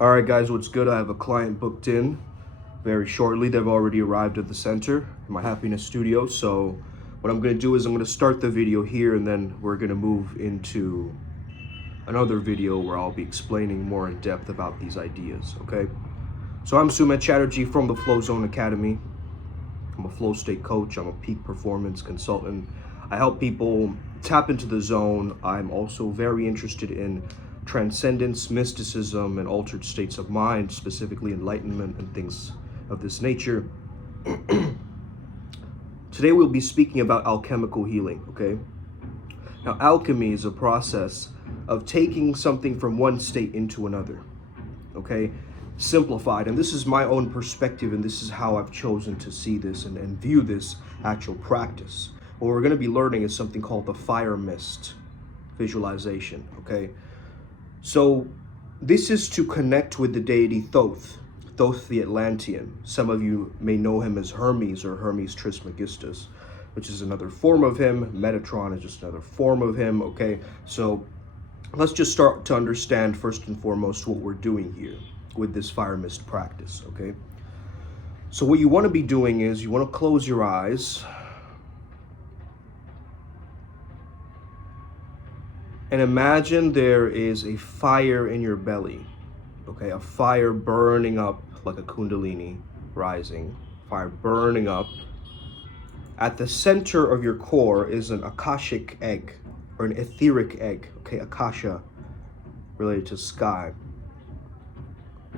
All right, guys, what's good? I have a client booked in very shortly. They've already arrived at the center in my happiness studio. So what I'm going to do is I'm going to start the video here, and then we're going to move into another video where I'll be explaining more in depth about these ideas, okay? So I'm Sumit Chatterjee from the Flow Zone Academy. I'm a flow state coach. I'm a peak performance consultant. I help people tap into the zone. I'm also very interested in transcendence, mysticism, and altered states of mind, specifically enlightenment and things of this nature. Today we'll be speaking about alchemical healing, okay? Now, alchemy is a process of taking something from one state into another, okay? Simplified. And this is my own perspective, and this is how I've chosen to see this and view this actual practice. What we're going to be learning is something called the fire mist visualization, okay? So this is to connect with the deity Thoth, Thoth the Atlantean. Some of you may know him as Hermes or Hermes Trismegistus, which is another form of him. Metatron is just another form of him, okay? So let's just start to understand first and foremost what we're doing here with this fire mist practice, okay? So what you want to be doing is you want to close your eyes and imagine there is a fire in your belly, okay? A fire burning up like a kundalini rising, fire burning up. At the center of your core is an akashic egg or an etheric egg, okay? Akasha, related to sky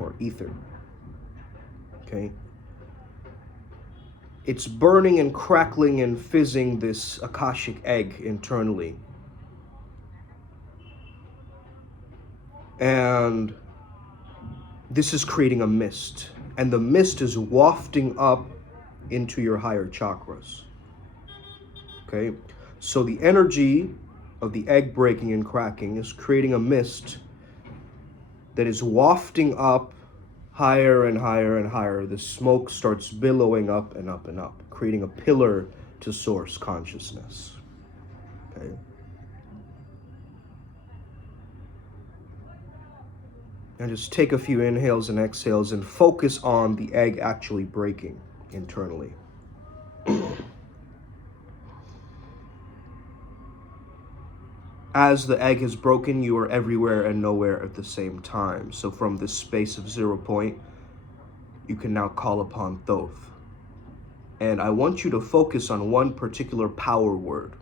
or ether, okay? It's burning and crackling and fizzing this akashic egg internally. And this is creating a mist, and the mist is wafting up into your higher chakras, okay? So the energy of the egg breaking and cracking is creating a mist that is wafting up higher and higher and higher. The smoke starts billowing up and up and up, creating a pillar to source consciousness, okay? And just take a few inhales and exhales and focus on the egg actually breaking internally. As the egg is broken, you are everywhere and nowhere at the same time. So from this space of 0 point, you can now call upon Thoth. And I want you to focus on one particular power word.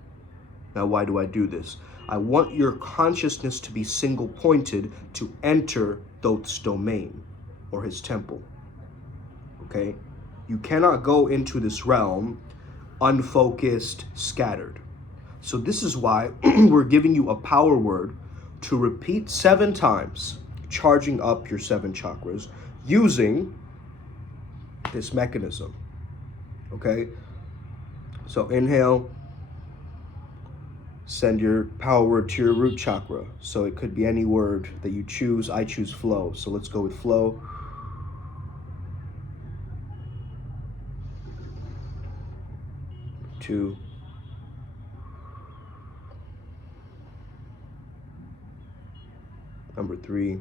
Now, why do I do this? I want your consciousness to be single-pointed to enter Thoth's domain or his temple, okay? You cannot go into this realm unfocused, scattered. So this is why we're giving you a power word to repeat 7 times, charging up your 7 chakras using this mechanism, okay? So inhale. Send your power word to your root chakra. So it could be any word that you choose. I choose flow. So let's go with flow. Two. Number 3.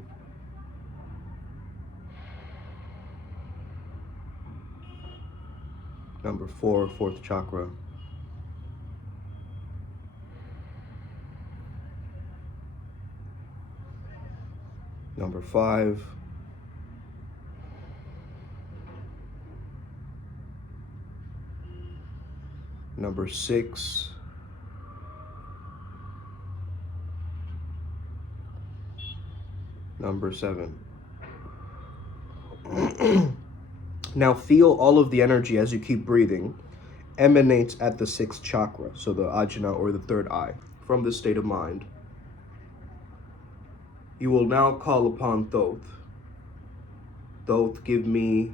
Number 4, 4th chakra. Number 5. Number 6. Number 7. Now feel all of the energy as you keep breathing emanates at the 6th chakra, so the ajna or the 3rd eye, from this state of mind. You will now call upon Thoth. Thoth, give me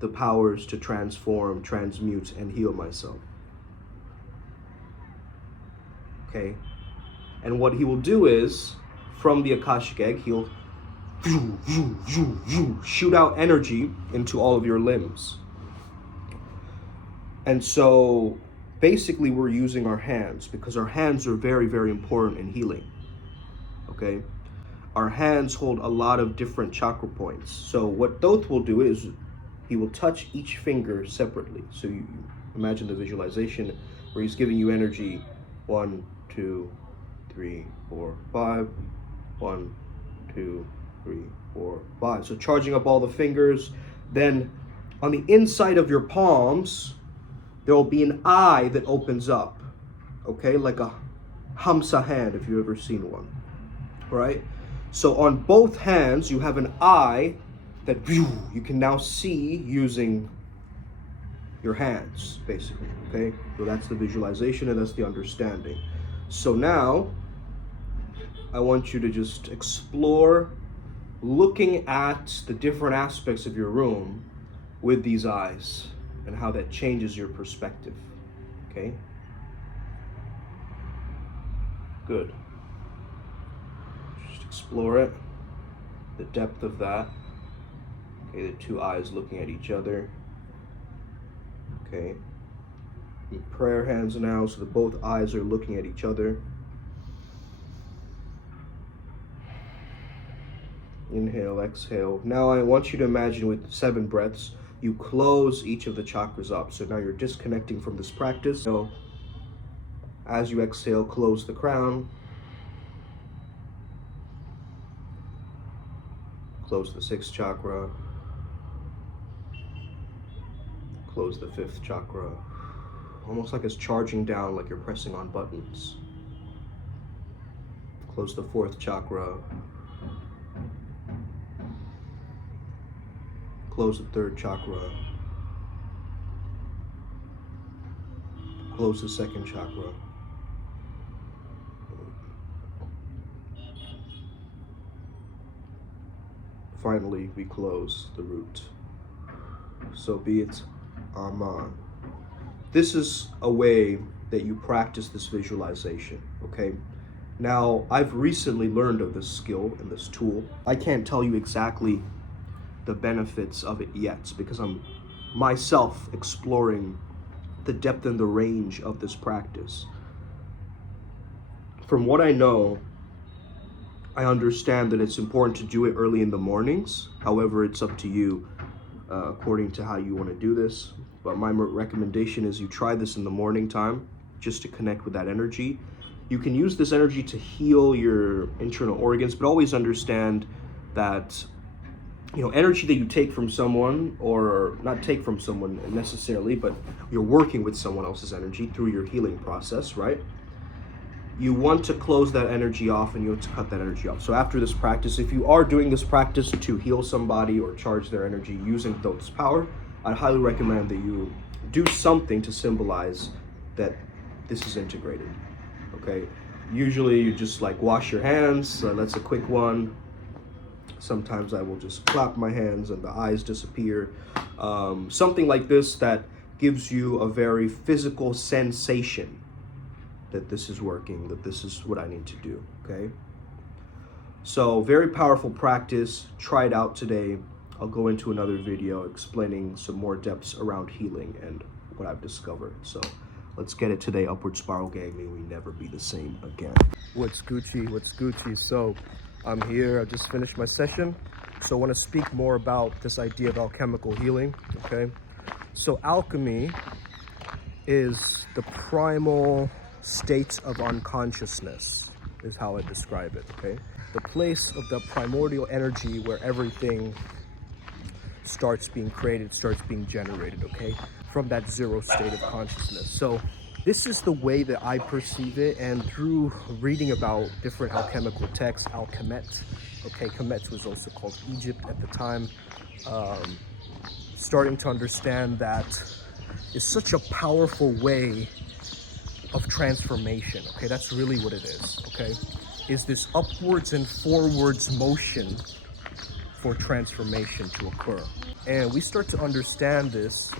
the powers to transform, transmute, and heal myself. Okay? And what he will do is, from the Akashic egg, he'll shoot out energy into all of your limbs. And so basically we're using our hands because our hands are very, very important in healing. Okay? our hands hold a lot of different chakra points. So what Thoth will do is he will touch each finger separately. So you imagine the visualization where he's giving you energy. 1, 2, 3, 4, 5. 1, 2, 3, 4, 5. So charging up all the fingers. Then on the inside of your palms, there will be an eye that opens up. Okay, like a Hamsa hand, if you've ever seen one. Right? So on both hands, you have an eye that you can now see using your hands, basically. Okay, so that's the visualization and that's the understanding. So now I want you to just explore looking at the different aspects of your room with these eyes and how that changes your perspective. Okay, good. Just explore it, the depth of that. Okay, the two eyes looking at each other. Okay, and prayer hands now, so that both eyes are looking at each other. Inhale, exhale. Now I want you to imagine with 7 breaths, you close each of the chakras up. So now you're disconnecting from this practice. So as you exhale, close the crown. Close the 6th chakra. Close the 5th chakra. Almost like it's charging down, like you're pressing on buttons. Close the 4th chakra. Close the 3rd chakra. Close the 2nd chakra. Finally, we close the root. So be it, Aman. This is a way that you practice this visualization, okay? Now, I've recently learned of this skill and this tool. I can't tell you exactly the benefits of it yet because I'm myself exploring the depth and the range of this practice. From what I know, I understand that it's important to do it early in the mornings. However, it's up to you according to how you want to do this. But my recommendation is you try this in the morning time just to connect with that energy. You can use this energy to heal your internal organs, but always understand that energy that you take from someone, or not take from someone necessarily, but you're working with someone else's energy through your healing process, right? You want to close that energy off and you want to cut that energy off. So after this practice, if you are doing this practice to heal somebody or charge their energy using Thoth's power, I'd highly recommend that you do something to symbolize that this is integrated, okay? Usually you just like wash your hands, that's a quick one. Sometimes I will just clap my hands and the eyes disappear. Something like this that gives you a very physical sensation that this is working, that this is what I need to do, okay? So very powerful practice. Try it out today. I'll go into another video explaining some more depths around healing and what I've discovered. So let's get it today. Upward Spiral Gang, may we never be the same again. What's Gucci? What's Gucci? So I'm here. I just finished my session. So I want to speak more about this idea of alchemical healing, okay? So alchemy is the primal state of unconsciousness, is how I describe it, okay? The place of the primordial energy where everything starts being created, starts being generated, okay? From that zero state of consciousness. So this is the way that I perceive it, and through reading about different alchemical texts, Alchemet, okay, Kemet was also called Egypt at the time, starting to understand that it's such a powerful way of transformation, okay? That's really what it is, okay? Is this upwards and forwards motion for transformation to occur. And we start to understand this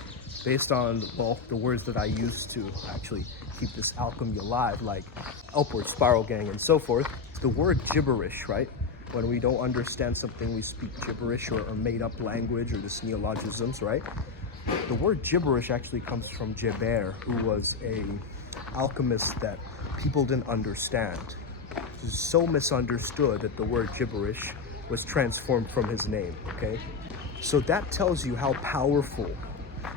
based on, well, the words that I use to actually keep this alchemy alive, like Upward Spiral Gang and so forth. The word gibberish, right? When we don't understand something, we speak gibberish or a made-up language or this neologisms, right? The word gibberish actually comes from Geber, who was a alchemist that people didn't understand. is so misunderstood that the word gibberish was transformed from his name, okay? So that tells you how powerful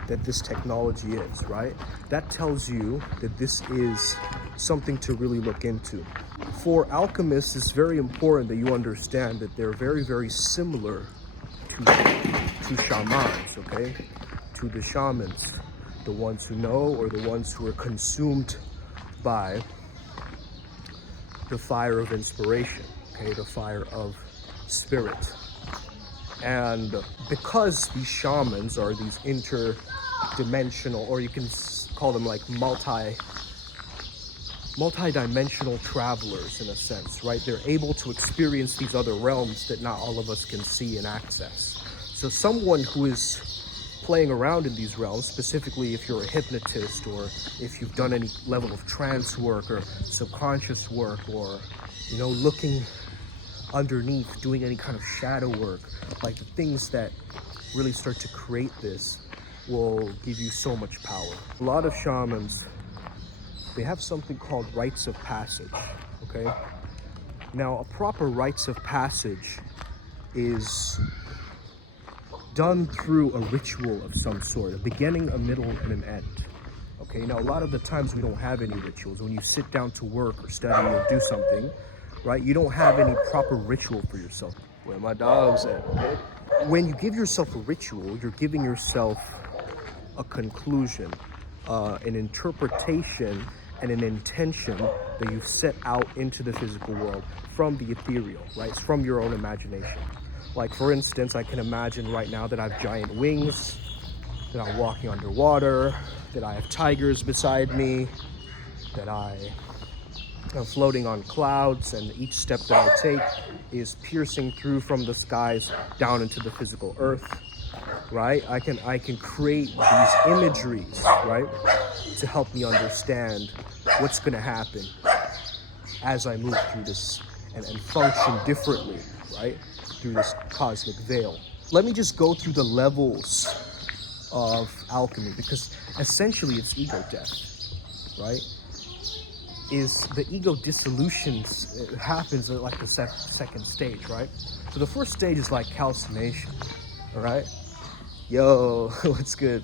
that this technology is, right? That tells you that this is something to really look into. For alchemists, it's very important that you understand that they're very, very similar to shamans, okay? To the shamans, the ones who know or the ones who are consumed by the fire of inspiration, okay? The fire of spirit. And because these shamans are these interdimensional, or you can call them like multi-dimensional travelers in a sense, right? They're able to experience these other realms that not all of us can see and access. So someone who is playing around in these realms, specifically if you're a hypnotist or if you've done any level of trance work or subconscious work, or, you know, looking underneath, doing any kind of shadow work, like the things that really start to create this will give you so much power. A lot of shamans, they have something called rites of passage, okay? Now, a proper rites of passage is done through a ritual of some sort, a beginning, a middle, and an end. Okay, now a lot of the times we don't have any rituals. When you sit down to work or study or do something, right, you don't have any proper ritual for yourself. Where my dog's at, okay? When you give yourself a ritual, you're giving yourself a conclusion, an interpretation, and an intention that you've set out into the physical world from the ethereal, right? It's from your own imagination. Like, for instance, I can imagine right now that I have giant wings, that I'm walking underwater, that I have tigers beside me, that I am floating on clouds, and each step that I take is piercing through from the skies down into the physical earth, right? I can create these imageries, right, to help me understand what's going to happen as I move through this and function differently, right, through this cosmic veil. Let me just go through the levels of alchemy, because essentially it's ego death, right? Is the ego dissolutions, it happens at like the second stage, right? So the first stage is like calcination, all right? Yo, what's good?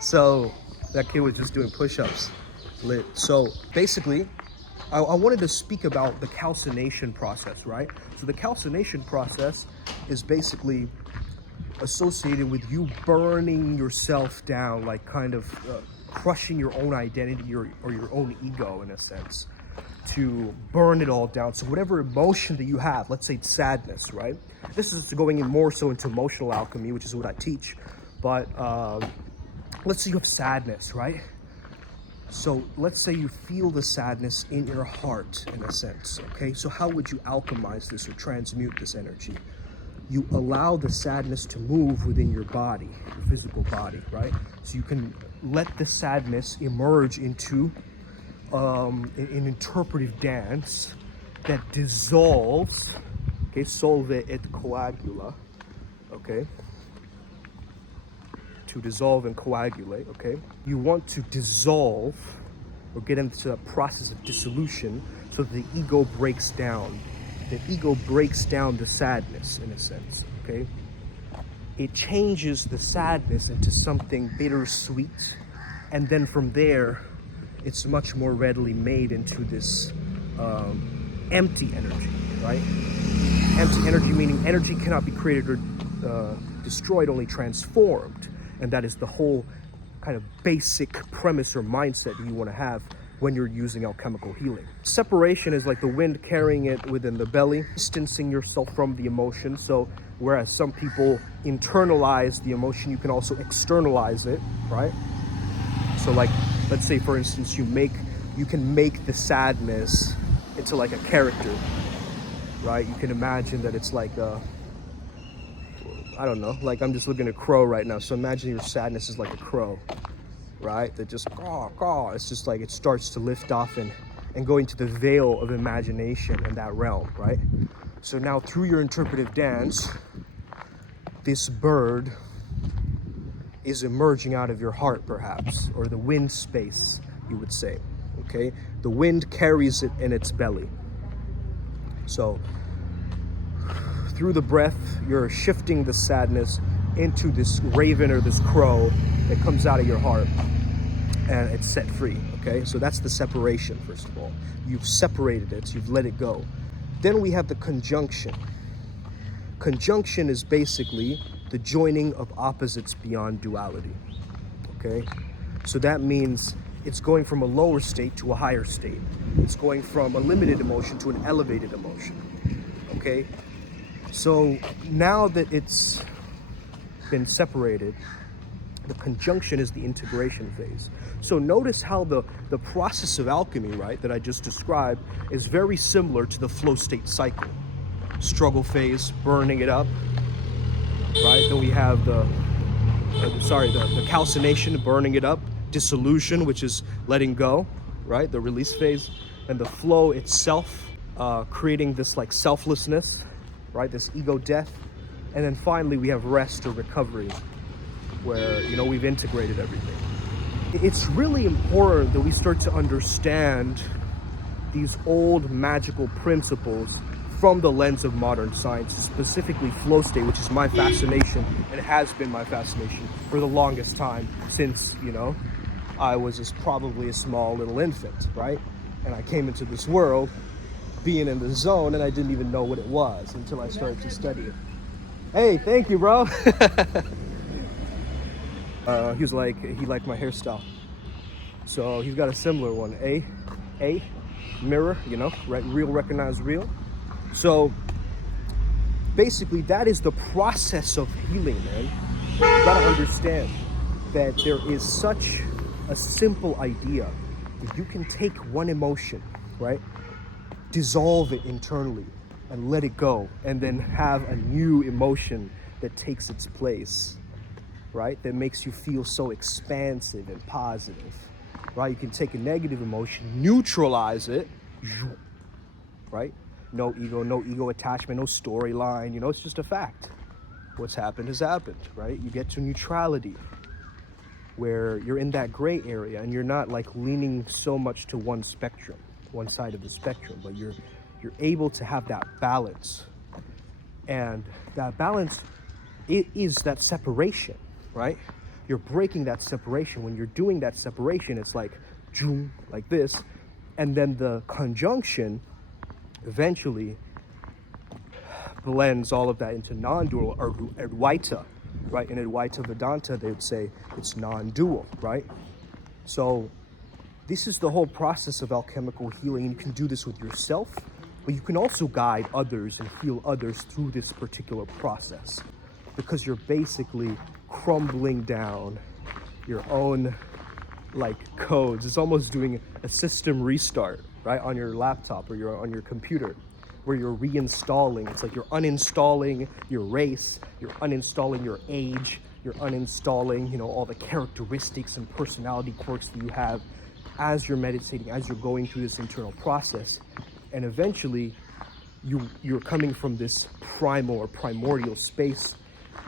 So that kid was just doing push-ups, lit. So basically, I wanted to speak about the calcination process, right? So the calcination process is basically associated with you burning yourself down, like kind of crushing your own identity or your own ego in a sense, to burn it all down. So whatever emotion that you have, let's say it's sadness, right? This is going in more so into emotional alchemy, which is what I teach. But let's say you have sadness, right? So let's say you feel the sadness in your heart in a sense, okay? So how would you alchemize this or transmute this energy? You allow the sadness to move within your body, your physical body, right? So you can let the sadness emerge into an interpretive dance that dissolves, okay? Solve et coagula, okay? To dissolve and coagulate, okay? You want to dissolve or get into the process of dissolution so that the ego breaks down. The ego breaks down the sadness in a sense, okay? It changes the sadness into something bittersweet, and then from there, it's much more readily made into this empty energy, right? Empty energy meaning energy cannot be created or destroyed, only transformed. And that is the whole kind of basic premise or mindset that you want to have when you're using alchemical healing. Separation is like the wind carrying it within the belly, distancing yourself from the emotion. So whereas some people internalize the emotion, you can also externalize it, right? So like, let's say for instance, you can make the sadness into like a character, right? You can imagine that it's like I don't know, like I'm just looking at a crow right now. So imagine your sadness is like a crow, right? That just, caw. It's just like it starts to lift off and go into the veil of imagination in that realm, right? So now through your interpretive dance, this bird is emerging out of your heart perhaps, or the wind space, you would say, okay? The wind carries it in its belly. So through the breath, you're shifting the sadness into this raven or this crow that comes out of your heart, and it's set free. Okay, so that's the separation. First of all, you've separated it, you've let it go. Then we have the conjunction. Conjunction is basically the joining of opposites beyond duality. Okay, so that means it's going from a lower state to a higher state. It's going from a limited emotion to an elevated emotion. Okay, so now that it's been separated, the conjunction is the integration phase. So notice how the process of alchemy, right, that I just described is very similar to the flow state cycle. Struggle phase, burning it up, right? Then we have the calcination, burning it up, dissolution, which is letting go, right? The release phase, and the flow itself, creating this like selflessness, right? This ego death. And then finally we have rest or recovery, where, you know, we've integrated everything. It's really important that we start to understand these old magical principles from the lens of modern science, specifically flow state, which is my fascination and has been my fascination for the longest time since, you know, I was probably a small little infant, right? And I came into this world being in the zone, and I didn't even know what it was until I started to study it. Hey, thank you, bro. He liked my hairstyle. So he's got a similar one. A, mirror, you know, right? Real, recognize real. So basically that is the process of healing, man. You gotta understand that there is such a simple idea that you can take one emotion, right? Dissolve it internally and let it go, and then have a new emotion that takes its place, right? That makes you feel so expansive and positive, right? You can take a negative emotion, neutralize it, right? No ego attachment, no storyline, you know, it's just a fact. What's happened has happened, right? You get to neutrality, where you're in that gray area and you're not like leaning so much to one spectrum, one side of the spectrum, but you're able to have that balance. And that balance, it is that separation, right? You're breaking that separation. When you're doing that separation, it's like this, and then the conjunction eventually blends all of that into non-dual, or Advaita, right? In Advaita Vedanta, they would say it's non-dual, right? So this is the whole process of alchemical healing. You can do this with yourself, but you can also guide others and heal others through this particular process, because you're basically crumbling down your own like codes. It's almost doing a system restart, right, on your laptop or on your computer, where you're reinstalling. It's like you're uninstalling your race, you're uninstalling your age, you're uninstalling, you know, all the characteristics and personality quirks that you have as you're meditating, as you're going through this internal process. And eventually you're coming from this primal or primordial space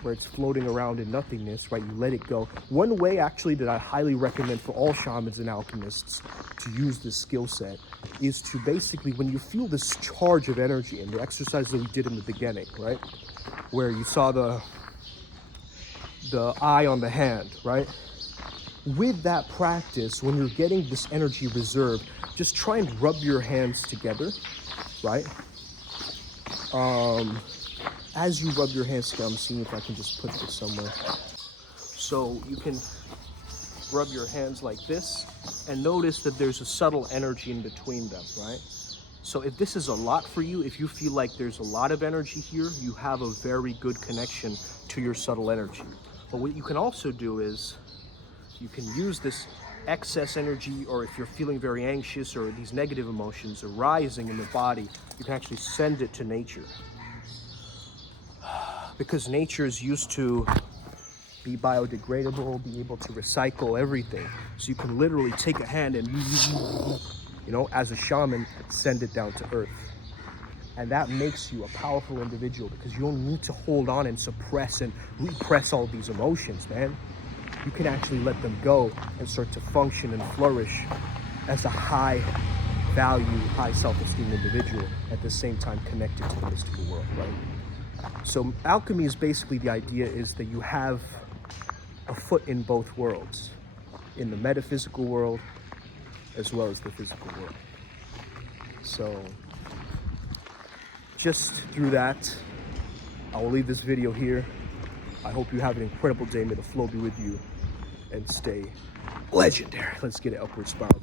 where it's floating around in nothingness, right? You let it go. One way actually that I highly recommend for all shamans and alchemists to use this skill set is to basically, when you feel this charge of energy, and the exercise that we did in the beginning, right? Where you saw the eye on the hand, right? With that practice, when you're getting this energy reserve, just try and rub your hands together, right? As you rub your hands together, I'm seeing if I can just put this somewhere. So you can rub your hands like this, and notice that there's a subtle energy in between them, right? So if this is a lot for you, if you feel like there's a lot of energy here, you have a very good connection to your subtle energy. But what you can also do is, you can use this excess energy, or if you're feeling very anxious or these negative emotions arising in the body, you can actually send it to nature. Because nature is used to be biodegradable, be able to recycle everything. So you can literally take a hand and, you know, as a shaman, send it down to earth. And that makes you a powerful individual, because you don't need to hold on and suppress and repress all these emotions, man. You can actually let them go and start to function and flourish as a high value, high self-esteem individual, at the same time connected to the mystical world, right? So alchemy is basically, the idea is that you have a foot in both worlds, in the metaphysical world as well as the physical world. So just through that, I will leave this video here. I hope you have an incredible day. May the flow be with you and stay legendary. Let's get it, upward spiral.